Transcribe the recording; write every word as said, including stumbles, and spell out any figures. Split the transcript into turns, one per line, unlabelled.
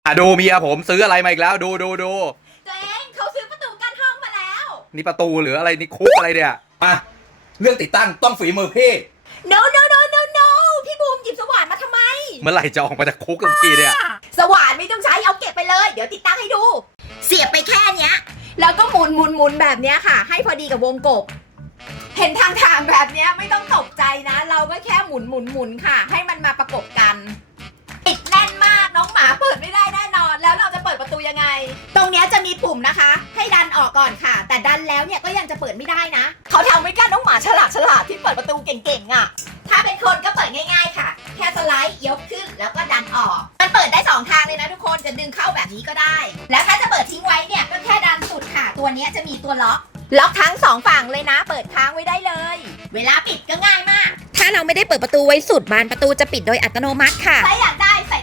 อ่ะดูเมียผมซื้ออะไรมาอีกแล้วดูดูดู
ตัวเองเขาซื้อประตูกั้นห้องมาแล้ว
นี่ประตูหรืออะไรนี่คุกอะไรเนี่ยมาเรื่องติดตั้งต้องฝีมือพี่
no no no no no พี่บูมหยิบสว่านมาทำไม
เมื่อไหร่จะออกมาจากคุกกันทีเนี่ย
สว่านไม่ต้องใช้เอาเก็บไปเลยเดี๋ยวติดตั้งให้ดู เสียบไปแค่เนี้ยแล้วก็หมุนหมุนหมุนแบบเนี้ยค่ะให้พอดีกับวงกบเห็นทางทางแบบเนี้ยไม่ต้องตกใจนะ เราก็แค่หมุนหมุนหมุนค่ะให้มันมาประกบกันปิดแน่นมากน้องหมาเปิดไม่ได้แน่นอนแล้วเราจะเปิดประตูยังไงตรงเนี้ยจะมีปุ่มนะคะให้ดันออกก่อนค่ะแต่ดันแล้วเนี่ยก็ยังจะเปิดไม่ได้นะเขาทำไว้กันน้องหมาฉลาดฉลาดที่เปิดประตูเก่งๆอ่ะถ้าเป็นคนก็เปิดง่ายๆค่ะแค่สไลด์ยกขึ้นแล้วก็ดันออกมันเปิดได้สองทางเลยนะทุกคนจะดึงเข้าแบบนี้ก็ได้แล้วถ้าจะเปิดทิ้งไว้เนี่ยก็แค่ดันสุดค่ะตัวเนี้ยจะมีตัวล็อกล็อกทั้งสองฝั่งเลยนะเปิดค้างไว้ได้เลยเวลาปิดก็ง่ายมากถ้าเราไม่ได้เปิดประตูไว้สุดบานประตูจะปิดโดยอัตโนมัติค่ะถ้าอยากได้ใส่